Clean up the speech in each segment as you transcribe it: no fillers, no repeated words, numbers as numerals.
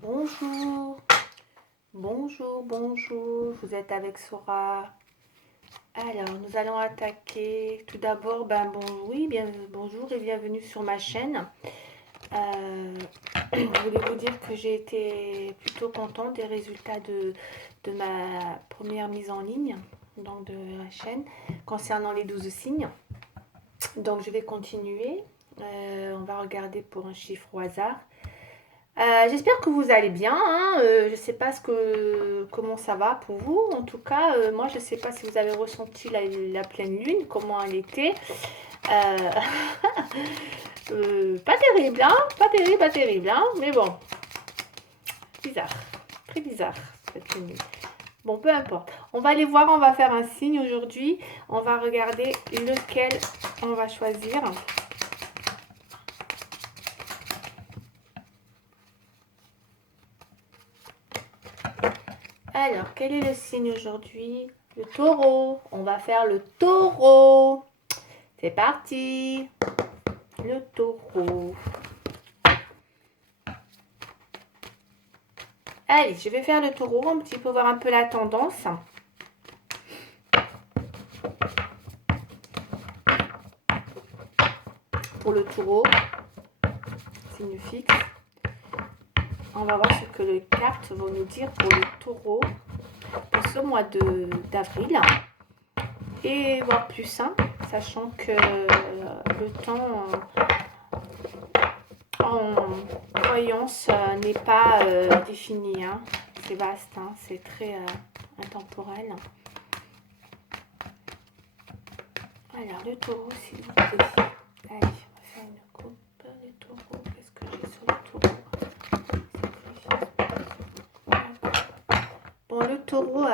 Bonjour, bonjour, vous êtes avec Sora. Alors, nous allons attaquer tout d'abord, bonjour et bienvenue sur ma chaîne. Je voulais vous dire que j'ai été plutôt contente des résultats de ma première mise en ligne, donc de la chaîne, concernant les 12 signes. Donc, je vais continuer. On va regarder pour un chiffre au hasard. J'espère que vous allez bien, hein. Je ne sais pas comment ça va pour vous. En tout cas, moi, je ne sais pas si vous avez ressenti la pleine lune, comment elle était. Euh, pas terrible, hein. Pas terrible, hein. Mais bon, bizarre. Très bizarre, cette pleine lune. Bon, peu importe. On va aller voir, on va faire un signe aujourd'hui. On va regarder lequel on va choisir. Alors, quel est le signe aujourd'hui? Le taureau. On va faire le taureau. C'est parti. Le taureau. Allez, je vais faire le taureau un petit peu, voir un peu la tendance. Pour le taureau, signe fixe. On va voir ce que les cartes vont nous dire pour le taureau pour ce mois d'avril. Et voir plus, hein, sachant que le temps en croyance n'est pas défini. Hein. C'est vaste, hein, c'est très intemporel. Alors, le taureau, s'il vous plaît. Allez, on va faire une coupe. Le taureau, qu'est-ce que j'ai sur le taureau? Bon, le taureau,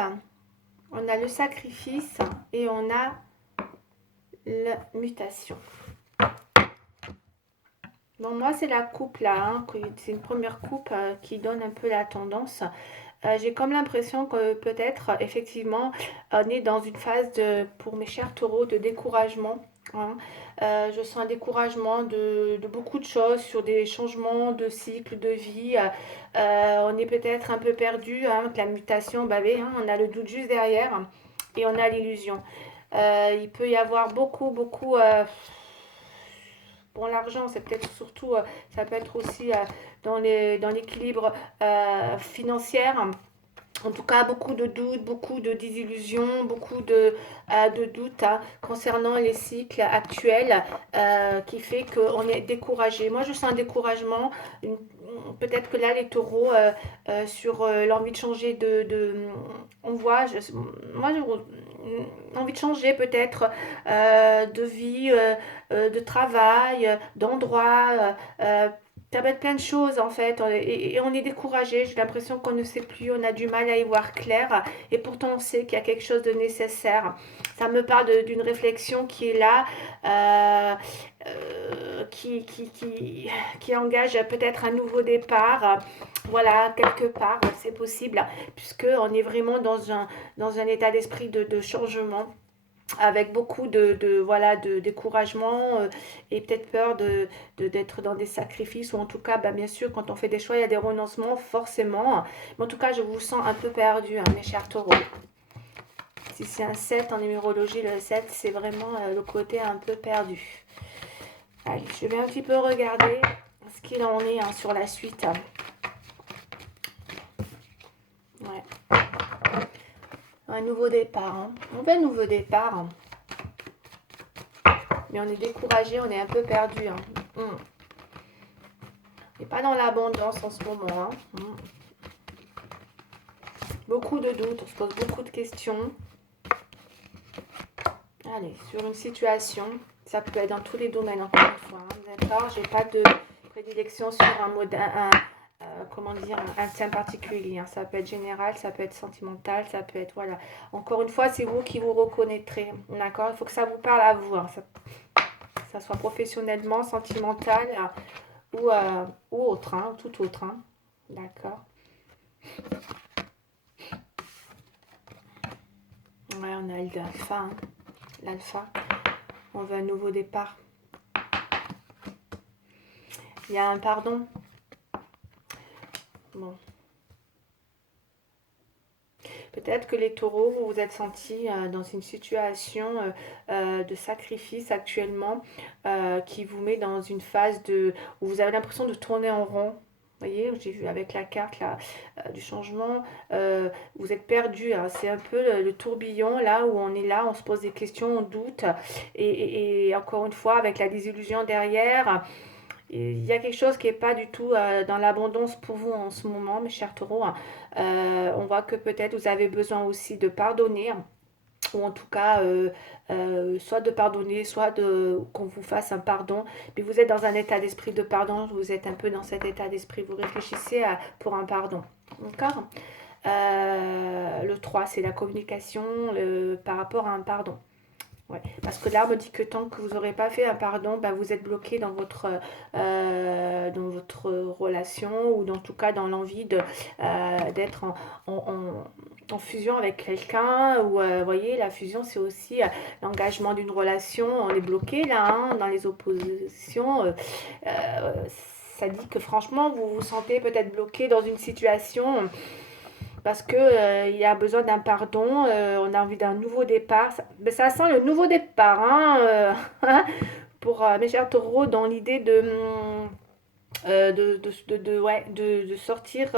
on a le sacrifice et on a la mutation. Bon, moi, c'est la coupe là. Hein, c'est une première coupe qui donne un peu la tendance. J'ai comme l'impression que peut-être, effectivement, on est dans une phase, pour mes chers taureaux, de découragement. Hein. Je sens un découragement de beaucoup de choses sur des changements de cycle de vie. On est peut-être un peu perdu. Hein, avec la mutation, hein, on a le doute juste derrière et on a l'illusion. Il peut y avoir beaucoup. Pour l'argent, c'est peut-être surtout, ça peut être aussi dans l'équilibre financier. En tout cas, beaucoup de doutes, beaucoup de désillusions, beaucoup de doutes hein, concernant les cycles actuels qui fait qu'on est découragé. Moi, je sens un découragement. Peut-être que là, les taureaux, sur l'envie de changer on voit, moi, j'ai envie de changer peut-être de vie, de travail, d'endroit. Ça peut être plein de choses en fait et on est découragé, j'ai l'impression qu'on ne sait plus, on a du mal à y voir clair et pourtant on sait qu'il y a quelque chose de nécessaire. Ça me parle d'une réflexion qui est là, qui engage peut-être un nouveau départ, voilà, quelque part, c'est possible, puisqu'on est vraiment dans un état d'esprit de changement avec beaucoup voilà, de découragement et peut-être peur d'être dans des sacrifices ou en tout cas, bien sûr, quand on fait des choix, il y a des renoncements forcément. Mais en tout cas, je vous sens un peu perdu, hein, mes chers taureaux. Si c'est un 7 en numérologie, le 7, c'est vraiment le côté un peu perdu. Allez, je vais un petit peu regarder ce qu'il en est hein, sur la suite. Ouais. Un nouveau départ. Hein. On fait un nouveau départ. Hein. Mais on est découragé, on est un peu perdu. Hein. On n'est pas dans l'abondance en ce moment. Hein. Beaucoup de doutes, on se pose beaucoup de questions. Allez, sur une situation, ça peut être dans tous les domaines encore une fois. Hein. D'accord, j'ai pas de prédilection sur un mode, comment dire, un thème particulier. Hein. Ça peut être général, ça peut être sentimental, ça peut être voilà. Encore une fois, c'est vous qui vous reconnaîtrez. D'accord, il faut que ça vous parle à vous. Hein. Ça soit professionnellement, sentimental ou autre, hein, tout autre. Hein. D'accord. Ouais, on a l'alpha. Hein. L'alpha. On veut un nouveau départ. Il y a un pardon. Bon. Peut-être que les taureaux, vous vous êtes sentis dans une situation de sacrifice actuellement qui vous met dans une phase où vous avez l'impression de tourner en rond. Vous voyez, j'ai vu avec la carte là, du changement, vous êtes perdu, hein. C'est un peu le tourbillon là où on est là, on se pose des questions, on doute. Et encore une fois, avec la désillusion derrière, il y a quelque chose qui n'est pas du tout dans l'abondance pour vous en ce moment, mes chers taureaux, hein. On voit que peut-être vous avez besoin aussi de pardonner, ou en tout cas, soit de pardonner, soit qu'on vous fasse un pardon. Mais vous êtes dans un état d'esprit de pardon, vous êtes un peu dans cet état d'esprit, vous réfléchissez pour un pardon. D'accord. Le 3, c'est la communication par rapport à un pardon. Ouais. Parce que là, on me dit que tant que vous n'aurez pas fait un pardon, bah, vous êtes bloqué dans votre relation ou dans tout cas dans l'envie d'être en fusion avec quelqu'un. Ou vous voyez, la fusion, c'est aussi l'engagement d'une relation. On est bloqué là, hein, dans les oppositions. Ça dit que franchement, vous vous sentez peut-être bloqué dans une situation parce que il y a besoin d'un pardon, on a envie d'un nouveau départ. Ça sent le nouveau départ, hein, pour mes chers taureaux, dans l'idée ouais, de sortir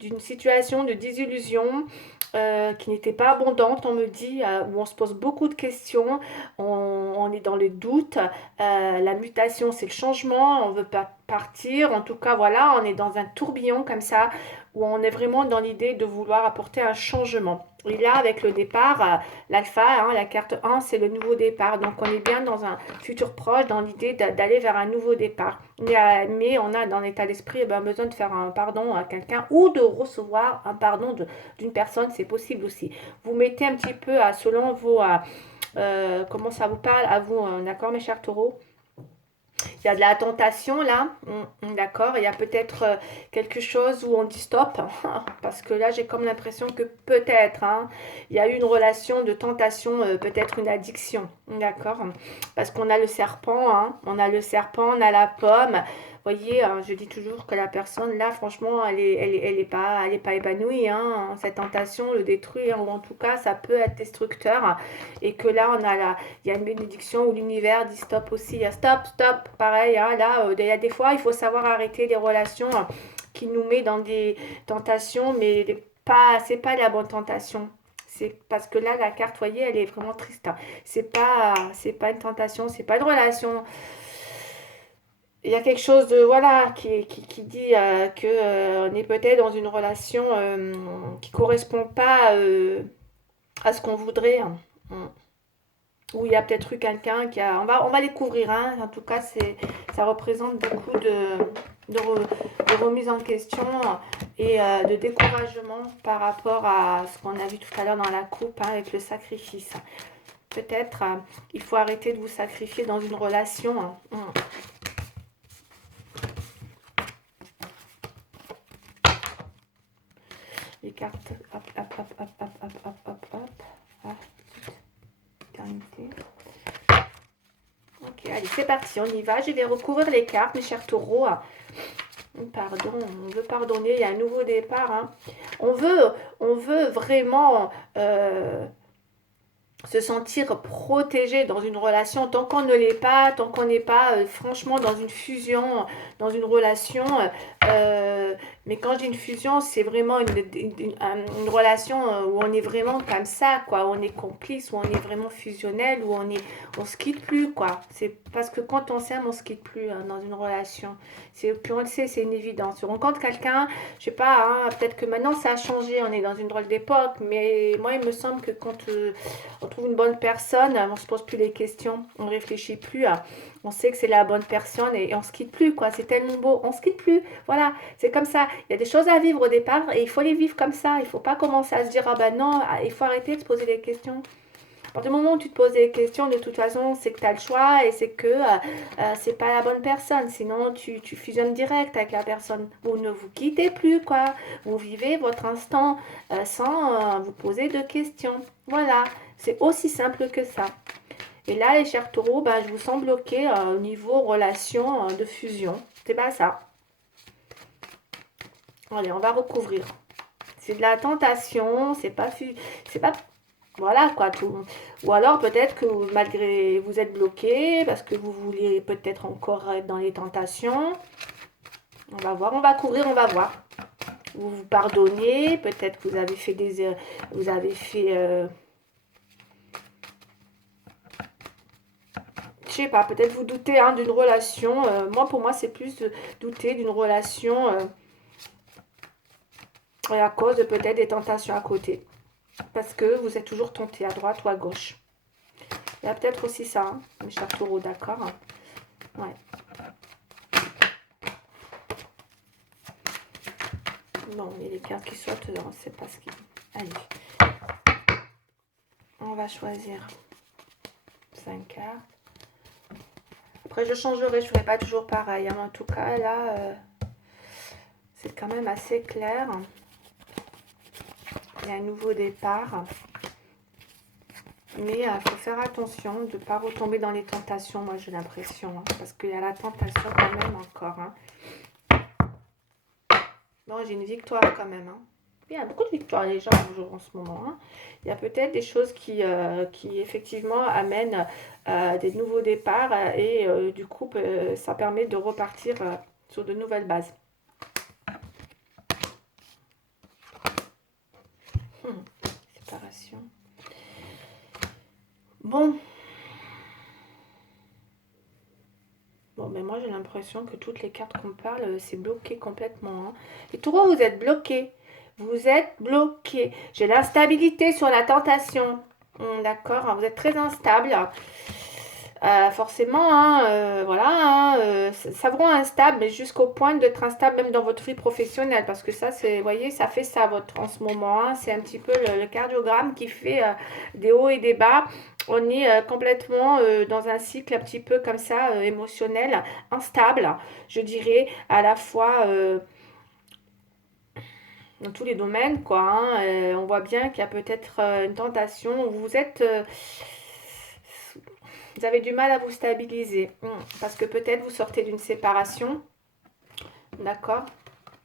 d'une situation de désillusion qui n'était pas abondante, on me dit, où on se pose beaucoup de questions, on est dans le doute, la mutation c'est le changement, on veut pas partir, en tout cas voilà, on est dans un tourbillon comme ça, où on est vraiment dans l'idée de vouloir apporter un changement. Et là, avec le départ, l'alpha, hein, la carte 1, c'est le nouveau départ. Donc, on est bien dans un futur proche, dans l'idée d'aller vers un nouveau départ. Mais on a dans l'état d'esprit besoin de faire un pardon à quelqu'un ou de recevoir un pardon d'une personne, c'est possible aussi. Vous mettez un petit peu selon vos... comment ça vous parle à vous, d'accord mes chers taureaux? Il y a de la tentation là, d'accord. Il y a peut-être quelque chose où on dit stop, parce que là j'ai comme l'impression que peut-être il y a eu une relation de tentation, peut-être une addiction, d'accord. Parce qu'on a le serpent, on a le serpent, on a la pomme. Vous voyez, je dis toujours que la personne là, franchement, elle est pas épanouie. Cette tentation le détruit, ou en tout cas, ça peut être destructeur. Et que là, il y a une bénédiction où l'univers dit stop aussi. Stop, stop. Pareil, là, il y a des fois, il faut savoir arrêter les relations qui nous met dans des tentations, mais c'est pas la bonne tentation. C'est parce que là, la carte, vous voyez, elle est vraiment triste. C'est pas une tentation, c'est pas une relation. Il y a quelque chose de voilà qui dit que on est peut-être dans une relation qui correspond pas à ce qu'on voudrait. Où il y a peut-être eu quelqu'un qui a... on va découvrir, en tout cas, ça représente beaucoup de remise en question et de découragement par rapport à ce qu'on a vu tout à l'heure dans la coupe avec le sacrifice. Peut-être il faut arrêter de vous sacrifier dans une relation. Les cartes, hop, hop, hop, hop, hop, hop, hop, hop, hop. Éternité. Ok, allez, c'est parti, on y va. Je vais recouvrir les cartes, mes chers taureaux. Pardon, on veut pardonner, il y a un nouveau départ. On veut vraiment se sentir protégé dans une relation tant qu'on ne l'est pas, tant qu'on n'est pas franchement dans une fusion, dans une relation. Mais quand je dis une fusion, c'est vraiment une relation où on est vraiment comme ça, quoi. On est complice, où on est vraiment fusionnel, où on se quitte plus, quoi. C'est parce que quand on s'aime, on se quitte plus dans une relation. Puis on le sait, c'est une évidence. On rencontre quelqu'un, je sais pas, peut-être que maintenant ça a changé, on est dans une drôle d'époque, mais moi il me semble que quand on trouve une bonne personne, on se pose plus les questions, on réfléchit plus, on sait que c'est la bonne personne et on se quitte plus, quoi. C'est tellement beau, on se quitte plus. Voilà, c'est comme ça. Il y a des choses à vivre au départ et il faut les vivre comme ça. Il faut pas commencer à se dire ah ben non, il faut arrêter de se poser des questions. À partir du moment où tu te poses des questions, de toute façon, c'est que tu as le choix et c'est que c'est pas la bonne personne. Sinon, tu fusionnes direct avec la personne. Vous ne vous quittez plus, quoi. Vous vivez votre instant sans vous poser de questions. Voilà, c'est aussi simple que ça. Et là, les chers taureaux, je vous sens bloqué au niveau relation de fusion. C'est pas ça. Allez, on va recouvrir. C'est de la tentation, c'est pas, voilà quoi, tout. Ou alors peut-être que malgré, vous êtes bloqué parce que vous voulez peut-être encore être dans les tentations. On va voir, on va couvrir, on va voir. Vous vous pardonnez, peut-être que vous avez fait vous avez fait, je sais pas, peut-être vous doutez hein, d'une relation. Moi, pour moi, c'est plus de douter d'une relation à cause de peut-être des tentations à côté. Parce que vous êtes toujours tenté à droite ou à gauche. Il y a peut-être aussi ça, hein, mes chers taureaux, d'accord. Ouais. Non, il y a les cartes qui sautent, on ne sait pas ce qui... Allez. On va choisir 5 cartes. Après, je changerai, je ne ferai pas toujours pareil. Hein, mais en tout cas, là, c'est quand même assez clair. Il y a un nouveau départ. Mais il faut faire attention de ne pas retomber dans les tentations, moi j'ai l'impression. Hein, parce qu'il y a la tentation quand même encore. Hein. Bon, j'ai une victoire quand même. Hein. Il y a beaucoup de victoires les gens en ce moment. Hein. Il y a peut-être des choses qui effectivement amènent des nouveaux départs et du coup ça permet de repartir sur de nouvelles bases. Séparation. Bon. Bon, mais moi j'ai l'impression que toutes les cartes qu'on parle, c'est bloqué complètement. Hein. Les taureaux, vous êtes bloqués. Vous êtes bloqués. J'ai l'instabilité sur la tentation. D'accord, hein, vous êtes très instable. Forcément, hein, voilà, hein, ça vous rend instable, mais jusqu'au point d'être instable même dans votre vie professionnelle, parce que ça, c'est, vous voyez, ça fait ça votre en ce moment. Hein, c'est un petit peu le cardiogramme qui fait des hauts et des bas. On est complètement dans un cycle un petit peu comme ça, émotionnel, instable, je dirais, à la fois dans tous les domaines, quoi. Hein, on voit bien qu'il y a peut-être une tentation. Vous êtes vous avez du mal à vous stabiliser. Parce que peut-être vous sortez d'une séparation. D'accord.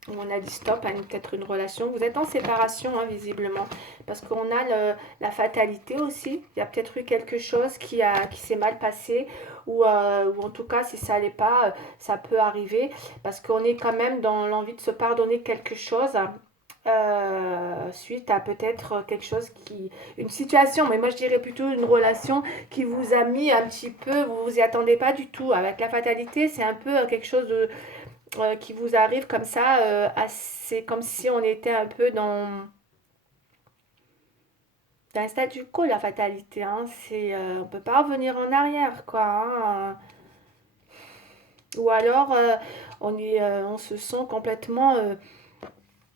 Où on a dit stop à peut-être une relation. Vous êtes en séparation, hein, visiblement. Parce qu'on a la fatalité aussi. Il y a peut-être eu quelque chose qui s'est mal passé. Ou en tout cas, si ça n'allait pas, ça peut arriver. Parce qu'on est quand même dans l'envie de se pardonner quelque chose. Suite à peut-être quelque chose une situation, mais moi je dirais plutôt une relation qui vous a mis un petit peu, vous vous y attendez pas du tout. Avec la fatalité, c'est un peu quelque chose qui vous arrive comme ça, assez comme si on était un peu dans un statu quo, la fatalité. Hein. On peut pas revenir en arrière, quoi. Hein. Ou alors on se sent complètement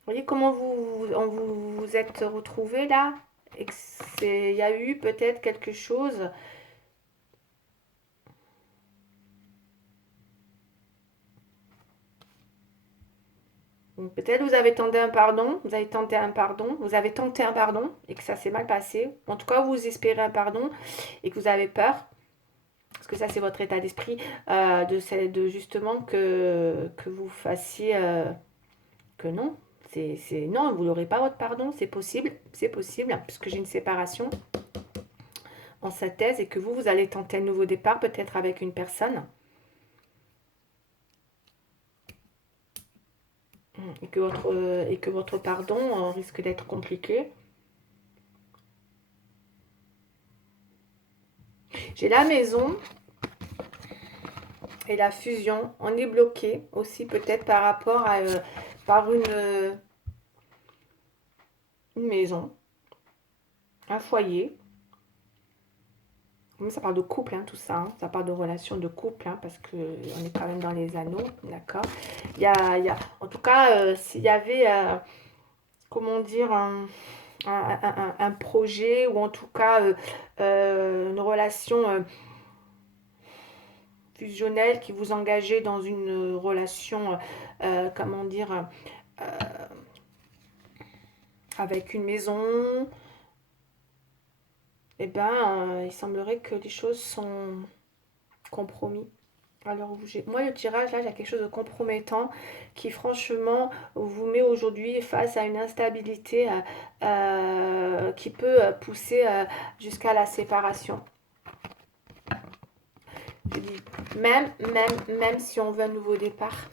vous voyez comment vous êtes retrouvés là et il y a eu peut-être quelque chose. Peut-être vous avez tenté un pardon, vous avez tenté un pardon, vous avez tenté un pardon et que ça s'est mal passé. En tout cas, vous espérez un pardon et que vous avez peur. Parce que ça, c'est votre état d'esprit de justement que vous fassiez que non. Non, vous n'aurez pas votre pardon, c'est possible, puisque j'ai une séparation en synthèse et que vous allez tenter un nouveau départ peut-être avec une personne et que votre pardon risque d'être compliqué. J'ai la maison et la fusion. On est bloqué aussi peut-être par rapport à par une maison, un foyer. Ça parle de couple, hein, tout ça. Hein. Ça parle de relation de couple, hein, parce qu'on est quand même dans les anneaux, d'accord. En tout cas, s'il y avait, comment dire, un projet ou en tout cas une relation fusionnelle qui vous engageait dans une relation, comment dire, euh, avec une maison, eh ben, il semblerait que les choses sont compromis. Alors, moi, le tirage, là, j'ai quelque chose de compromettant qui, franchement, vous met aujourd'hui face à une instabilité qui peut pousser jusqu'à la séparation. Je dis, même si on veut un nouveau départ,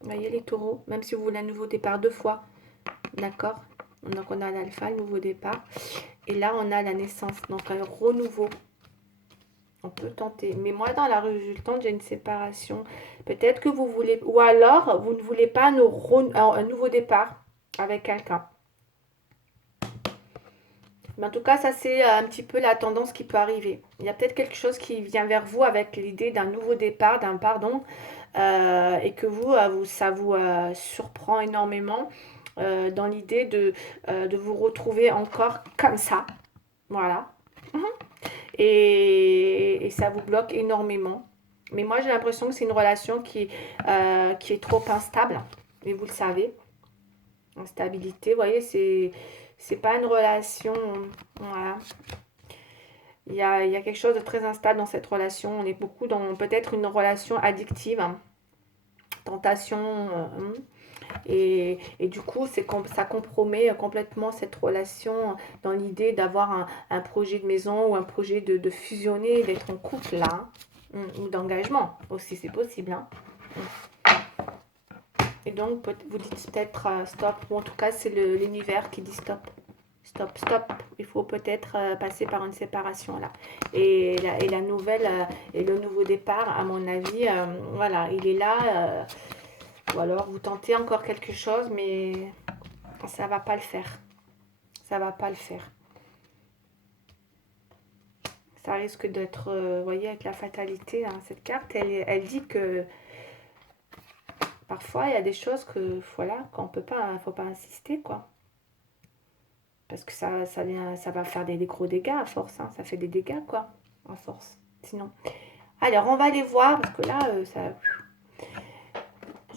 vous voyez les taureaux, même si vous voulez un nouveau départ 2 fois, d'accord? Donc, on a l'alpha, le nouveau départ, et là, on a la naissance, donc un renouveau. On peut tenter. Mais moi, dans la résultante, j'ai une séparation. Peut-être que vous voulez... Ou alors, vous ne voulez pas un nouveau départ avec quelqu'un. Mais en tout cas, ça, c'est un petit peu la tendance qui peut arriver. Il y a peut-être quelque chose qui vient vers vous avec l'idée d'un nouveau départ, d'un pardon, et que ça vous surprend énormément dans l'idée de vous retrouver encore comme ça. Voilà. Et ça vous bloque énormément. Mais moi, j'ai l'impression que c'est une relation qui est trop instable. Et vous le savez. Instabilité, vous voyez, c'est pas une relation. Voilà. Il y a quelque chose de très instable dans cette relation. On est beaucoup dans peut-être une relation addictive. Tentation. Et du coup, ça compromet complètement cette relation dans l'idée d'avoir un projet de maison ou un projet de fusionner, d'être en couple là. Ou d'engagement aussi, c'est possible. Hein. Et donc, vous dites peut-être stop, ou en tout cas, c'est l'univers qui dit stop. Stop, stop. Il faut peut-être passer par une séparation là. Et la nouvelle, et le nouveau départ, à mon avis, voilà, il est là. Ou alors, vous tentez encore quelque chose, mais ça va pas le faire. Ça va pas le faire. Ça risque d'être, vous voyez, avec la fatalité, hein, cette carte, elle dit que parfois, il y a des choses que, voilà, qu'on peut pas, faut pas insister, quoi. Parce que ça va faire des gros dégâts à force, hein. Ça fait des dégâts, quoi, à force. Sinon. Alors, on va aller voir, parce que là,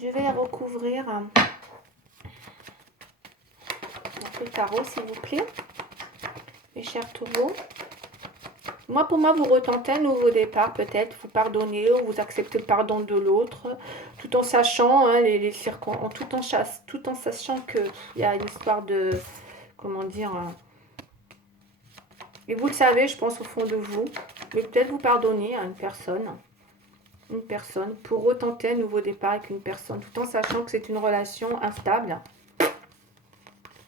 je vais recouvrir un peu le tarot, s'il vous plaît, mes chers taureaux. Pour moi, vous retentez un nouveau départ, peut-être, vous pardonnez ou vous acceptez le pardon de l'autre, tout en sachant, hein, les circonstances, tout en sachant qu'il y a une histoire de, comment dire, et vous le savez, je pense, au fond de vous, mais peut-être vous pardonner à une personne, pour retenter un nouveau départ avec une personne, tout en sachant que c'est une relation instable,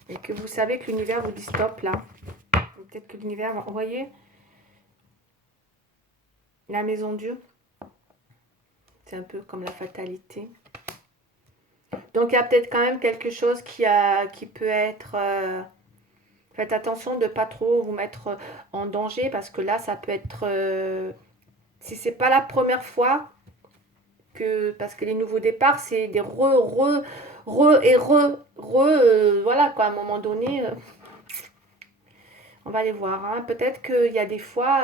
et que vous savez que l'univers vous dit stop, là. Peut-être que l'univers, vous voyez, la maison Dieu, c'est un peu comme la fatalité. Donc, il y a peut-être quand même quelque chose qui peut être... faites attention de ne pas trop vous mettre en danger, parce que là, ça peut être... si c'est pas la première fois, parce que les nouveaux départs, c'est des voilà, quoi, à un moment donné... on va aller voir. Hein. Peut-être qu'il y a des fois,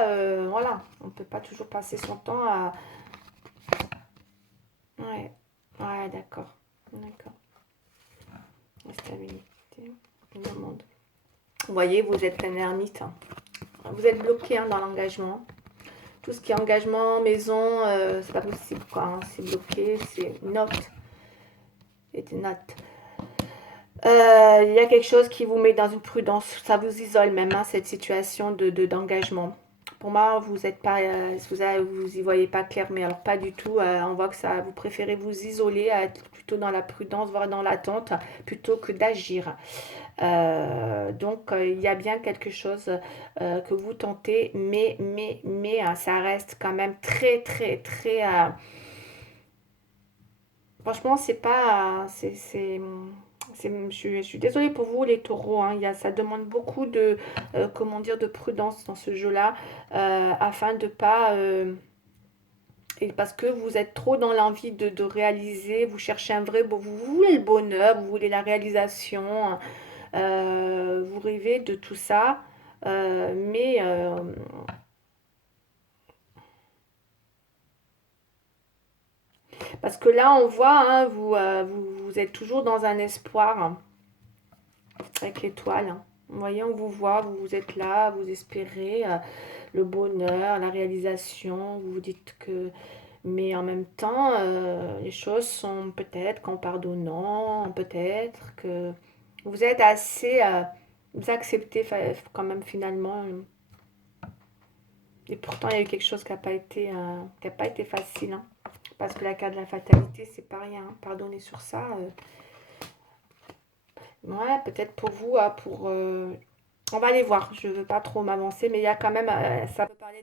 voilà, on ne peut pas toujours passer son temps à... Ouais, ouais, d'accord. D'accord. La stabilité, le monde. Vous voyez, vous êtes un ermite. Hein. Vous êtes bloqué hein, dans l'engagement. Tout ce qui est engagement, maison, c'est pas possible, quoi. Hein. C'est bloqué, c'est note. C'est une note. Il y a quelque chose qui vous met dans une prudence. Ça vous isole même, hein, cette situation d'engagement. Pour moi, vous êtes pas, vous y voyez pas clair, mais alors pas du tout. On voit que ça, vous préférez vous isoler, être plutôt dans la prudence, voire dans l'attente, plutôt que d'agir. Donc, il y a bien quelque chose que vous tentez, mais ça reste quand même très, très, très... franchement, c'est pas... je suis désolée pour vous, les taureaux. Hein, ça demande beaucoup de, comment dire, de prudence dans ce jeu-là, afin de pas... et parce que vous êtes trop dans l'envie de réaliser, vous cherchez un vrai... Vous voulez le bonheur, vous voulez la réalisation, vous rêvez de tout ça, mais parce que là on voit, hein, vous êtes toujours dans un espoir hein, avec l'étoile. Hein. Vous voyez, on vous voit, vous êtes là, vous espérez le bonheur, la réalisation, vous vous dites que Mais en même temps, les choses sont peut-être qu'en pardonnant, peut-être que vous êtes assez, vous acceptez quand même finalement. Et pourtant, il y a eu quelque chose qui a pas été facile, hein. Parce que la carte de la fatalité, c'est pas rien, hein. Pardonner sur ça. Ouais, peut-être pour vous, on va aller voir. Je veux pas trop m'avancer, mais il y a quand même, ça peut parler